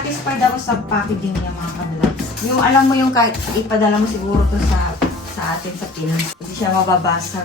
satisfied ako sa packaging niya mga ka-vlogs. Yung alam mo yung kahit ipadala mo siguro to sa atin sa Pinas, hindi siya mababasag.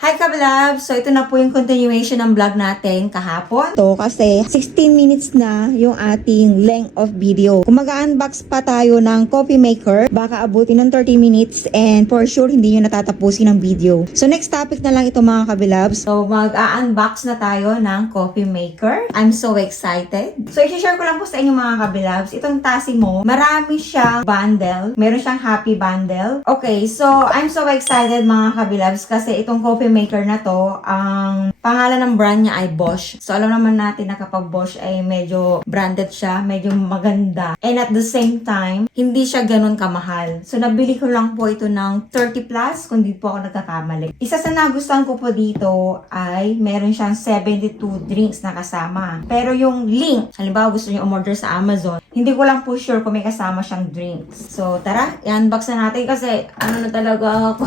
Hi ka-vlog! So ito na po yung continuation ng vlog natin kahapon. So kasi 16 minutes na yung ating length of video. Kung mag-unbox pa tayo ng coffee maker, baka abutin ng 30 minutes and for sure hindi nyo natatapusin ang video. So next topic na lang ito mga ka-vlog. So mag-unbox na tayo ng coffee maker. I'm so excited. So i-share ko lang po sa inyo mga ka-vlog. Itong Tassimo, marami siyang bundle. Meron siyang happy bundle. Okay, so I'm so excited mga ka-vlog kasi itong coffee maker na to, ang pangalan ng brand niya ay Bosch. So, alam naman natin na kapag Bosch ay medyo branded siya, medyo maganda. And at the same time, hindi siya ganun kamahal. So, nabili ko lang po ito ng 30 plus, kung di po ako nagkakamali. Isa sa nagustuhan ko po dito ay meron siyang 72 drinks na kasama. Pero yung link, halimbawa gusto niyo umorder sa Amazon, hindi ko lang po sure kung may kasama siyang drinks. So, tara, i-unbox na natin kasi ano na talaga ako.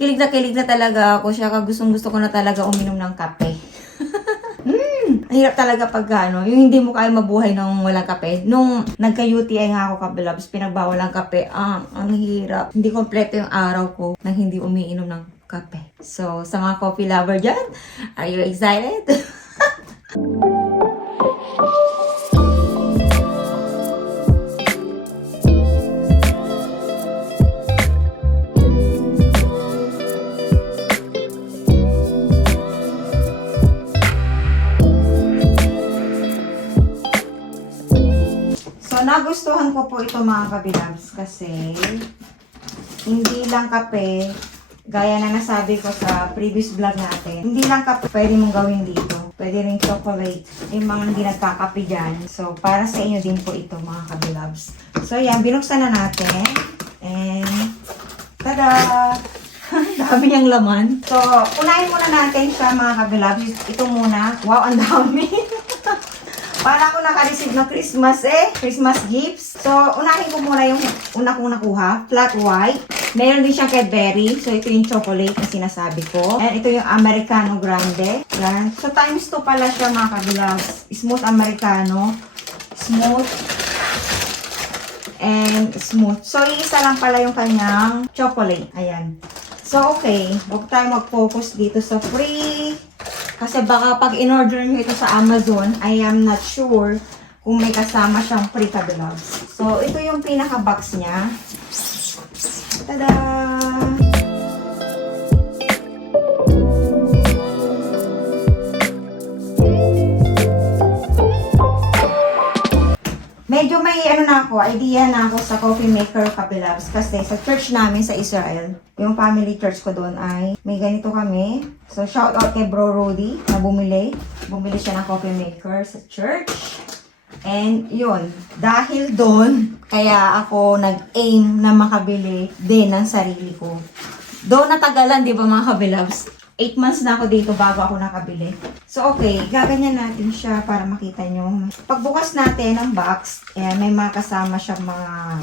Kilig na talaga ako siya. Gustong-gusto ko na talaga uminom ng kape. Ang hirap talaga pag ano, yung hindi mo kaya mabuhay nung walang kape. Nung nagka-UTI nga ako ka-vlogs, pinagbawal ang kape. Ang hirap. Hindi kompleto yung araw ko nang hindi umiinom ng kape. So, sa mga coffee lover dyan, are you excited? Nagustuhan ko po ito mga kabilabs kasi hindi lang kape, gaya na nasabi ko sa previous vlog natin, hindi lang kape pwede mong gawin dito. Pwede rin chocolate, yung mga hindi nagkakape dyan. So, para sa inyo din po ito mga kabilabs. So, yan, binuksan na natin. And, tada! Dami niyang laman. So, unahin muna natin siya mga kabilabs. Ito muna. Wow, ang dami! Para ako naka-receive ng Christmas gifts. So, unahin ko muna yung una kong nakuha. Flat white. Meron din siyang Cadbury. So, ito yung chocolate na sinasabi ko. And ito yung Americano Grande. Yan. So, times 2 pala siya mga kabilags. Smooth Americano. Smooth. And smooth. So, isa lang pala yung kanyang chocolate. Ayan. So, okay. Huwag tayo mag-focus dito sa free. Kasi baka pag in-order nyo ito sa Amazon, I am not sure kung may kasama siyang free ka-vlogs. So, ito yung pinaka-box niya. Tada! Medyo may idea na ako sa coffee maker ka-vlogs kasi sa church namin sa Israel, yung family church ko doon ay may ganito kami. So, shout out kay Bro Rudy na bumili. Bumili siya ng coffee maker sa church. And yun, dahil doon, kaya ako nag-aim na makabili din ng sarili ko. Doon natagalan, di ba mga ka-vlogs? 8 months na ako dito bago ako nakabili. So, okay. Gaganyan natin siya para makita nyo. Pagbukas natin ng box, may mga kasama siyang mga,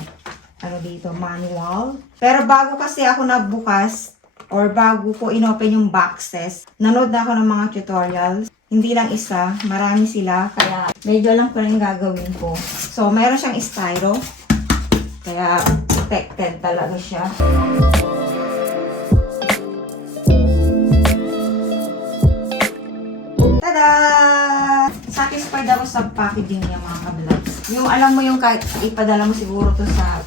dito, manual. Pero bago kasi ako nagbukas, or bago ko inopen yung boxes, nanood na ako ng mga tutorials. Hindi lang isa, marami sila. Kaya, medyo lang ko rin gagawin ko. So, mayroon siyang styro. Kaya, protected talaga siya. Tada! Satisfied ako sa packaging niya mga ka-vlogs. Yung alam mo yung kahit ipadala mo siguro to sa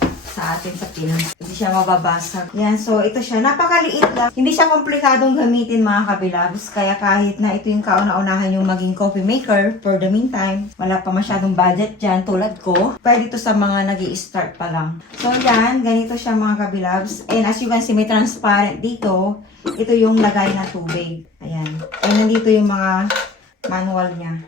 atin sa Pinas, hindi siya mababasag. Yan, so ito siya. Napakaliit lang. Hindi siya komplikadong gamitin mga ka-vlogs. Kaya kahit na ito yung kauna-unahan yung maging coffee maker, for the meantime, wala pa masyadong budget dyan tulad ko. Pwede ito sa mga nag-i-start pa lang. So yan, ganito siya mga ka-vlogs. And as you can see, may transparent dito. Ito yung lagay na tubig. Ayan. And nandito yung mga manual niya.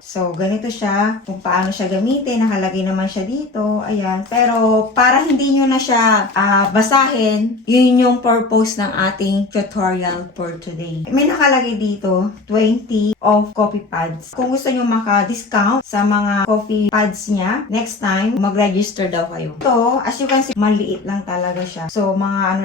So, ganito siya. Kung paano siya gamitin. Nakalagay naman siya dito. Ayan. Pero, para hindi nyo na siya basahin, yun yung purpose ng ating tutorial for today. May nakalagay dito, 20 of coffee pads. Kung gusto nyo maka-discount sa mga coffee pads niya, next time, mag-register daw kayo. So, as you can see, maliit lang talaga siya. So, mga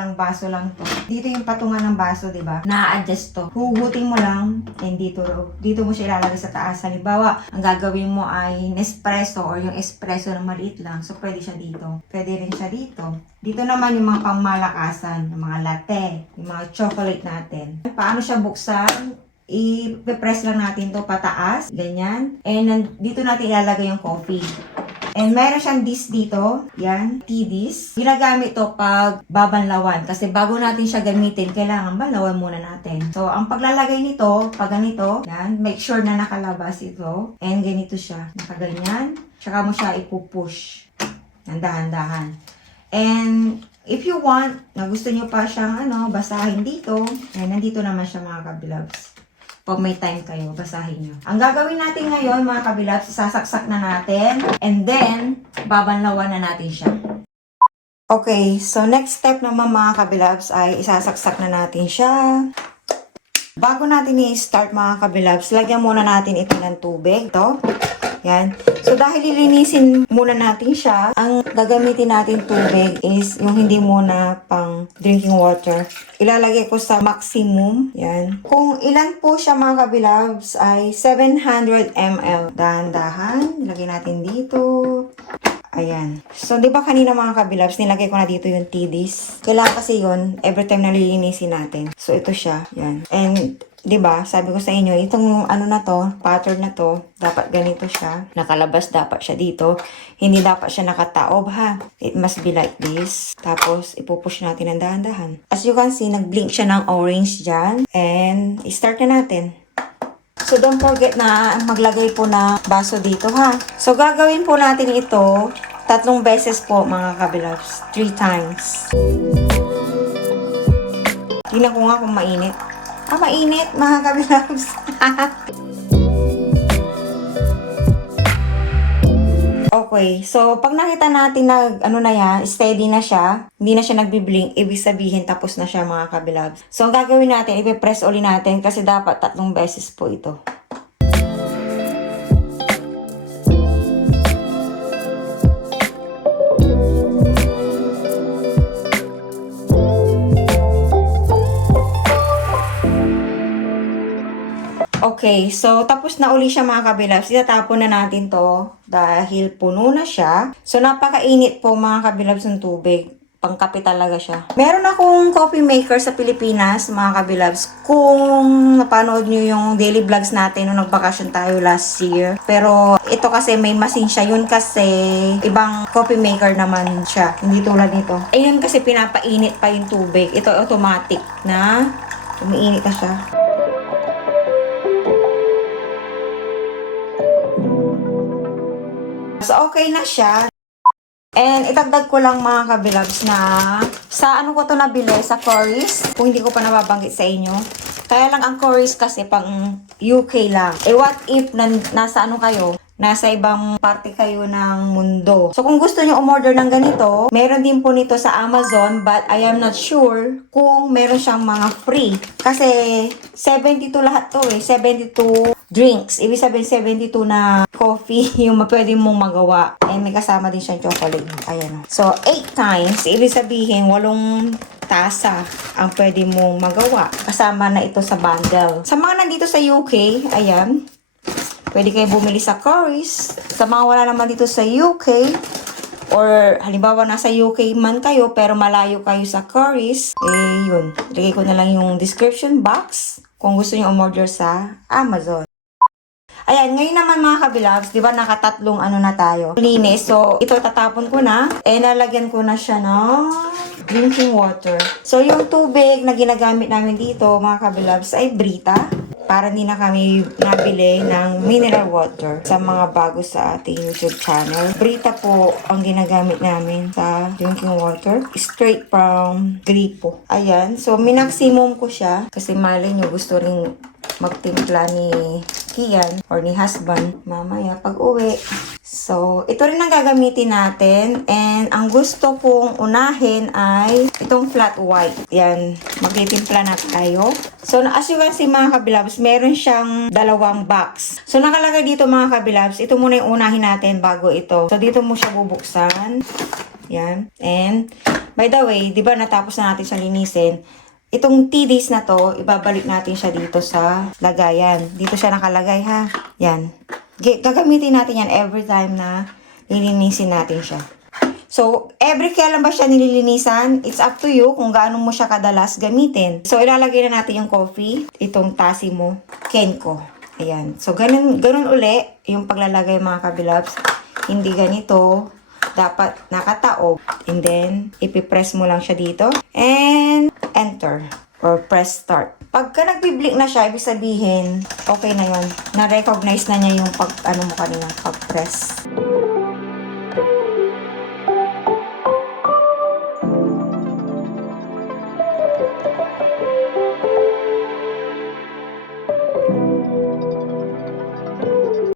ilang baso lang to. Dito yung patungan ng baso, di ba? Na-adjust to. Hugutin mo lang, and dito mo siya ilalagay sa taas. Halimbawa, ang gagawin mo ay Nespresso or yung espresso na maliit lang. So, pwede siya dito. Pwede rin siya dito. Dito naman yung mga pangmalakasan, yung mga latte, yung mga chocolate natin. Paano siya buksan? I-press lang natin to pataas, ganyan. And dito natin ilalagay yung coffee. And mayroon siyang disc dito, yan, tea disc. Ginagamit to pag babanlawan. Kasi bago natin siya gamitin, kailangan banlawan muna natin. So, ang paglalagay nito, pag ganito, yan, make sure na nakalabas ito. And ganito siya, nakaganyan. Tsaka mo siya ipupush. Dahan-dahan. And if you want, na gusto nyo pa siyang basahin dito, and nandito naman siya mga kabilabs. Pag may time kayo, basahin nyo. Ang gagawin natin ngayon, mga kabilabs, sasaksak na natin. And then, babanlawan na natin siya. Okay, so next step naman mga kabilabs ay isasaksak na natin siya. Bago natin i-start mga kabilabs, lagyan muna natin ito ng tubig. Ito. Yan. So, dahil lilinisin muna natin siya, ang gagamitin natin tubig is yung hindi muna pang drinking water. Ilalagay ko sa maximum. Yan. Kung ilan po siya mga kabilabs ay 700 ml. Dahan-dahan. Ilagay natin dito. Ayan. So, di ba kanina mga kabilabs, nilagay ko na dito yung tea disc. Kailangan kasi yun, every time na lilinisin natin. So, ito siya. Yan. And, di ba, sabi ko sa inyo, itong na to, pattern na to, dapat ganito siya. Nakalabas dapat siya dito. Hindi dapat siya nakataob, ha. It must be like this. Tapos, ipupush natin ng dahan-dahan. As you can see, nag-blink siya ng orange dyan. And, start na natin. So, don't forget na maglagay po na baso dito, ha. So, gagawin po natin ito 3 beses po, mga kabilabs. 3 times. Tingnan ko nga kung mainit. Mainit, mga kabilabs. Okay, so pag nakita natin na na yan, steady na siya, hindi na siya nagbi-blink, ibig sabihin tapos na siya mga kabilabs. So ang gagawin natin, ipe-press uli natin kasi dapat 3 beses po ito. Okay, so tapos na uli siya mga kabilabs. Itatapon na natin to dahil puno na siya. So napakainit po mga kabilabs ng tubig. Pangkape talaga siya. Meron akong coffee maker sa Pilipinas mga kabilabs. Kung napanood nyo yung daily vlogs natin nung nagbakasyon tayo last year. Pero ito kasi may machine siya. Yun kasi ibang coffee maker naman siya. Hindi tulad nito. Ayun kasi pinapainit pa yung tubig. Ito automatic na umiinit na siya. So, okay na siya. And itagdag ko lang mga kabilabs na sa ko to nabili? Sa Coris. Kung hindi ko pa nababanggit sa inyo. Kaya lang ang Coris kasi pang UK lang. What if nasa kayo? Nasa ibang parte kayo ng mundo. So, kung gusto nyo umorder ng ganito, meron din po nito sa Amazon, but I am not sure kung meron siyang mga free. Kasi, 72 lahat to 72 drinks. Ibig sabihin, 72 na coffee yung pwede mong magawa. And may kasama din siyang chocolate. Ayan. So, 8 times. Ibig sabihin, 8 tasa ang pwede mong magawa. Kasama na ito sa bundle. Sa mga nandito sa UK, ayan, pwede kayo bumili sa Coris. Sa mga wala naman dito sa UK, or halimbawa nasa UK man kayo, pero malayo kayo sa Coris, yun. Lagay ko na lang yung description box kung gusto nyo umorder sa Amazon. Ayan, ngayon naman mga kabilabs, di ba nakatatlong na tayo. Linis. So, ito tatapon ko na. Nalagyan ko na siya ng drinking water. So, yung tubig na ginagamit namin dito, mga kabilabs, ay Brita. Para hindi na kami nabili ng mineral water sa mga bago sa ating YouTube channel. Brita po ang ginagamit namin sa drinking water. Straight from gripo. Ayan. So, minaksimum ko siya. Kasi mali nyo, gusto rin magtimpla ni Kian or ni husband mamaya pag uwi. So, ito rin ang gagamitin natin. And ang gusto kong unahin ay itong flat white. Yan. Magtitimpla na tayo. So, as you can see mga kabilabs, meron siyang 2 box. So, nakalagay dito mga kabilabs. Ito muna yung unahin natin bago ito. So, dito mo siya bubuksan. Yan. And By the way, di ba natapos na natin siya linisin? Itong tea days na to, ibabalik natin siya dito sa lagayan. Dito siya nakalagay ha. Yan. Gagamitin natin yan every time na lilinisin natin siya. So, every kailan ba siya nililinisan, it's up to you kung gaano mo siya kadalas gamitin. So, ilalagay na natin yung coffee, itong Tassimo Kenko. Ayan. So, ganun uli yung paglalagay mga kabilabs. Hindi ganito. Dapat nakataob. And then, ipipress mo lang siya dito. And, enter. Or press start. Pagka nagbiblink na siya, ibig sabihin, okay na yun. Na-recognize na niya yung mo kanina, pag-press.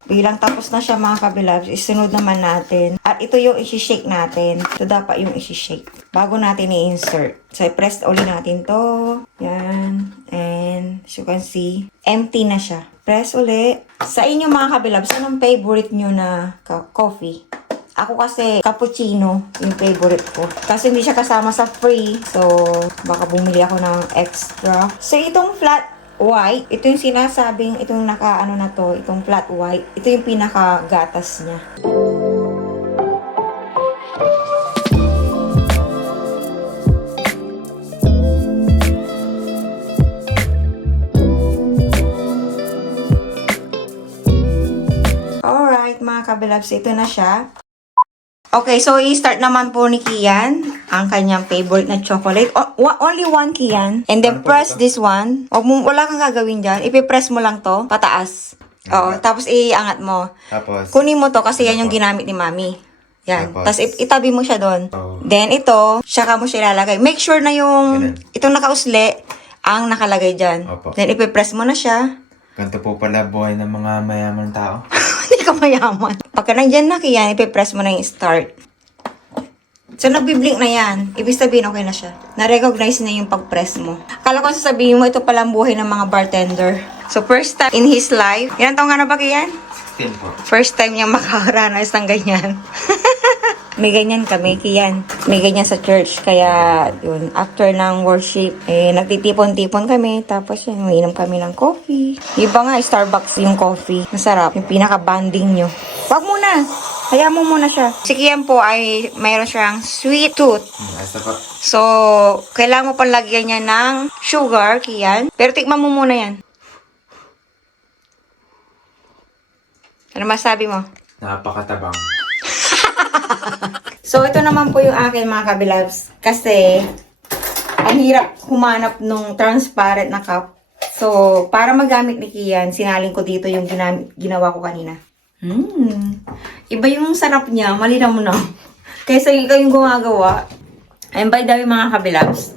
Bilang tapos na siya mga kabilabs, isunod naman natin. At ito yung isi-shake natin. Ito dapat yung isi-shake. Bago natin i-insert. So, i-press uli natin to. Yan. And, as you can see, empty na siya. Press uli. Sa inyo mga kabilabs, anong favorite nyo na coffee? Ako kasi, cappuccino yung favorite ko. Kasi hindi siya kasama sa free. So, baka bumili ako ng extra. So, itong flat white, ito yung sinasabing, itong naka-ano na to, itong flat white, ito yung pinaka-gatas niya. Alright, mga kabilabs, ito na siya. Okay, so i-start naman po ni Kian ang kanyang favorite na chocolate. Only one, Kian. And then press this one. Wala kang gagawin dyan. Ipipress mo lang to, pataas. Oo, tapos iangat mo. Tapos, kunin mo to kasi yan yung ginamit ni Mami. Yan. Tapos itabi mo siya doon. Then ito, saka mo siya ilalagay. Make sure na yung itong nakausli ang nakalagay dyan. Opo. Then ipipress mo na siya. ganito po pala buhay ng mga mayaman tao. Hindi ka mayaman. Pagka nandyan na Kian, ipipress mo na yung start. So, nagbiblink na yan. Ibig sabihin, okay na siya. Na-recognize na yung pag-press mo. Akala ko sasabihin mo, ito palang buhay ng mga bartender. So, first time in his life. Ilan taong ka na ba, Kian? 16 po. First time niya makaranas ng ganyan. May ganyan kami, Kian. May ganyan sa church. Kaya, yun, after ng worship, nagtitipon-tipon kami. Tapos, yun, umiinom kami ng coffee. Iba nga, Starbucks yung coffee. Masarap. Yung pinaka-banding nyo. Wag muna. Hayaan mo muna siya. Si Kian po ay mayroon siyang sweet tooth. Asa po. So, kailangan mo pang lagyan niya ng sugar, Kian. Pero tikman mo muna yan. Ano masabi mo? Napakatabang. So, ito naman po yung akin mga kabilabs. Kasi, ang hirap humanap nung transparent na cup. So, para magamit ni Kian, sinalin ko dito yung ginawa ko kanina. Iba yung sarap niya, malinaw mo na. Kaysa ikaw yung gumagawa. And by the way mga kabilabs,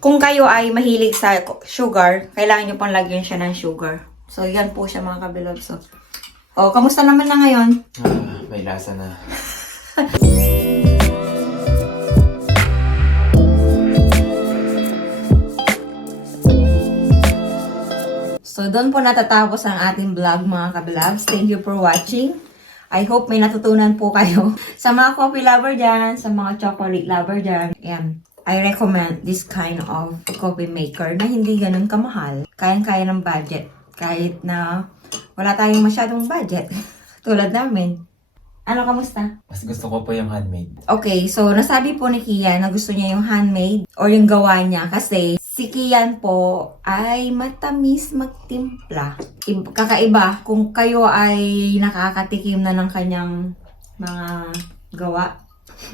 kung kayo ay mahilig sa sugar, kailangan nyo pang lagyan siya ng sugar. So, yan po siya mga kabilabs. So, kamusta naman na ngayon? May lasa na. So, doon po natatapos ang ating vlog mga kabilabs. Thank you for watching. I hope may natutunan po kayo. Sa mga coffee lover dyan, sa mga chocolate lover dyan, ayan, I recommend this kind of coffee maker na hindi ganun kamahal. Kayang-kaya ng budget. Kahit na wala tayong masyadong budget. Tulad namin. Ano, kamusta? Mas gusto ko po yung handmade. Okay, so nasabi po ni Kian na gusto niya yung handmade or yung gawa niya kasi si Kian po ay matamis magtimpla. Kakaiba kung kayo ay nakakatikim na ng kanyang mga gawa,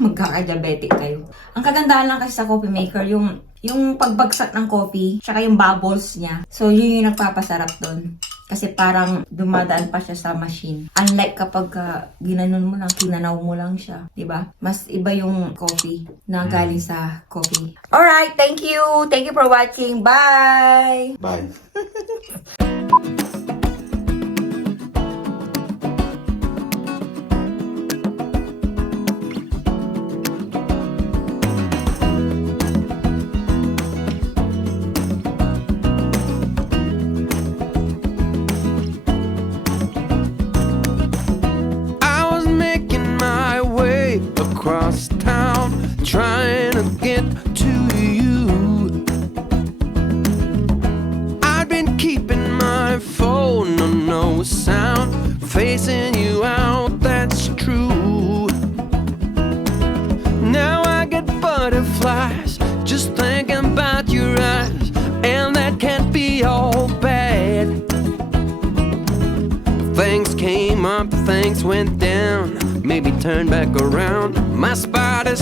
magkaka-diabetic kayo. Ang kagandahan lang kasi sa coffee maker, yung pagbagsak ng coffee, tsaka yung bubbles niya. So, yun yung nagpapasarap doon. Kasi parang dumadaan pa siya sa machine. Unlike kapag ginanon mo lang, kinanaw mo lang siya. Diba? Mas iba yung coffee na galing sa coffee. Alright, thank you! Thank you for watching. Bye! Bye. I was making my way across town, trying to get to you. I've been keeping my phone on no sound, facing you out, that's true. Now I get butterflies just thinking about your eyes, and that can't be all bad. Things came up, things went down, maybe turn back around. My spot is